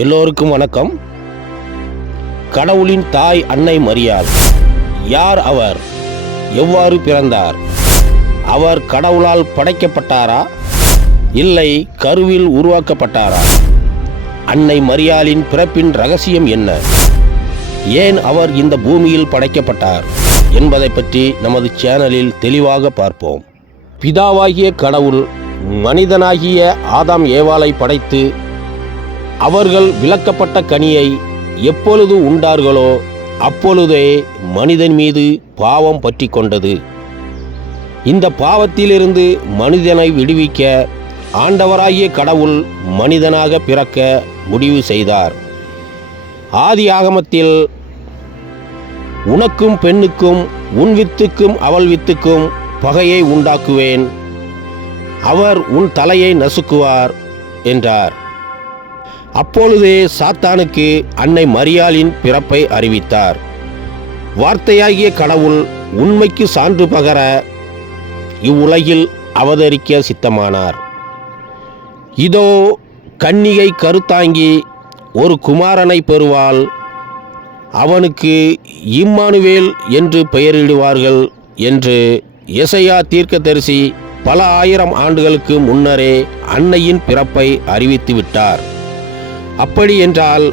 எல்லோருக்கும் வணக்கம். கடவுளின் தாய் அன்னை மரியாள். யார் அவர்? எவ்வாறு பிறந்தார்? அவர் கடவுளால் படைக்கப்பட்டாரா, இல்லை கருவில் உருவாக்கப்பட்டாரா? அன்னை மரியாளின் பிறப்பின் ரகசியம் என்ன? ஏன் அவர் இந்த பூமியில் படைக்கப்பட்டார் என்பதை பற்றி நமது சேனலில் தெளிவாக பார்ப்போம். பிதாவாகிய கடவுள் மனிதனாகிய ஆதாம் ஏவாளை படைத்து அவர்கள் விலக்கப்பட்ட கனியை எப்பொழுது உண்டார்களோ அப்பொழுதே மனிதன் மீது பாவம் பற்றி கொண்டது. இந்த பாவத்திலிருந்து மனிதனை விடுவிக்க ஆண்டவராகிய கடவுள் மனிதனாக பிறக்க முடிவு செய்தார். ஆதி ஆகமத்தில் உனக்கும் பெண்ணுக்கும் உன் வித்துக்கும் அவள் வித்துக்கும் பகையை உண்டாக்குவேன், அவர் உன் தலையை நசுக்குவார் என்றார். அப்பொழுதே சாத்தானுக்கு அன்னை மரியாளின் பிறப்பை அறிவித்தார். வார்த்தையாகிய கடவுள் உண்மைக்கு சான்று பகர இவ்வுலகில் அவதரிக்க சித்தமானார். இதோ கன்னிகை கருத்தாங்கி ஒரு குமாரனை பெறுவாள், அவனுக்கு இம்மானுவேல் என்று பெயரிடுவார்கள் என்று எசையா தீர்க்கதரிசி பல ஆயிரம் ஆண்டுகளுக்கு முன்னரே அன்னையின் பிறப்பை அறிவித்து விட்டார். அப்படி என்றால்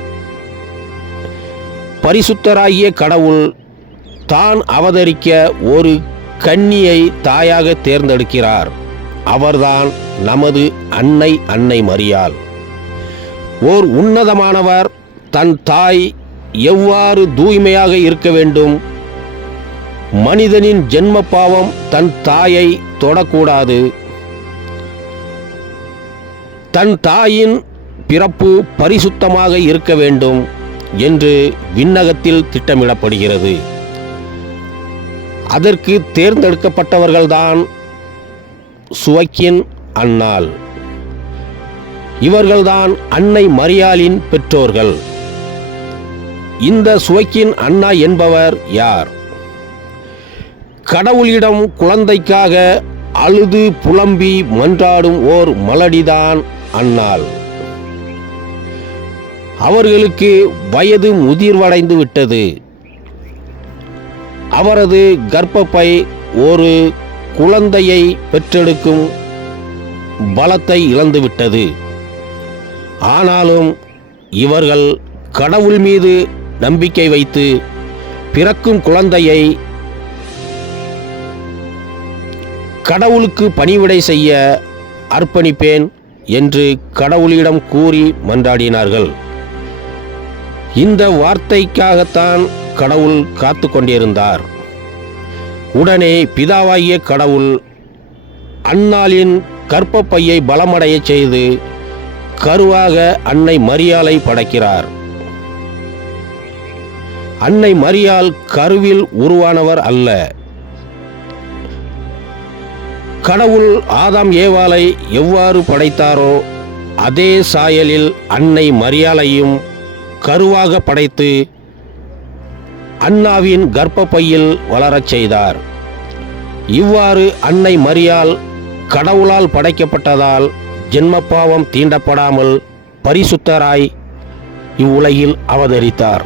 பரிசுத்தராகிய கடவுள் தான் அவதரிக்க ஒரு கன்னியை தாயாக தேர்ந்தெடுக்கிறார். அவர்தான் நமது அன்னை மரியாள். ஓர் உன்னதமானவர் தன் தாய் எவ்வாறு தூய்மையாக இருக்க வேண்டும், மனிதனின் ஜென்ம பாவம் தன் தாயை தொடக்கூடாது, தன் தாயின் பிறப்பு பரிசுத்தமாக இருக்க வேண்டும் என்று விண்ணகத்தில் திட்டமிடப்படுகிறது. அதற்கு தேர்ந்தெடுக்கப்பட்டவர்கள்தான் சுவக்கின் அன்னாள். இவர்கள்தான் அன்னை மரியாளின் பெற்றோர்கள். இந்த சுவக்கின் அன்னா என்பவர் யார்? கடவுளிடம் குழந்தைக்காக அழுது புலம்பி மன்றாடும் ஓர் மலடிதான் அன்னாள். அவர்களுக்கு வயது முதிர்வடைந்து விட்டது. அவரது கர்ப்பப்பை ஒரு குழந்தையை பெற்றெடுக்கும் பலத்தை இழந்துவிட்டது. ஆனாலும் இவர்கள் கடவுள் மீது நம்பிக்கை வைத்து பிறக்கும் குழந்தையை கடவுளுக்கு பணிவிடை செய்ய அர்ப்பணிப்பேன் என்று கடவுளிடம் கூறி மன்றாடினார்கள். இந்த வார்த்தைக்காகத்தான் கடவுள் காத்து கொண்டிருந்தார். உடனே பிதாவாகிய கடவுள் அன்னாளின் கர்ப்பப்பையை பலமடைய செய்து கருவாக அன்னை மரியாளை படைக்கிறார். அன்னை மரியாள் கருவில் உருவானவர் அல்ல. கடவுள் ஆதாம் ஏவாளை எவ்வாறு படைத்தாரோ அதே சாயலில் அன்னை மரியாளையும் கருவாக படைத்து அன்னாவின் கர்ப்பப்பையில் வளரச் செய்தார். இவ்வாறு அன்னை மரியாள் கடவுளால் படைக்கப்பட்டதால் ஜென்மப்பாவம் தீண்டப்படாமல் பரிசுத்தராய் இவ்வுலகில் அவதரித்தார்.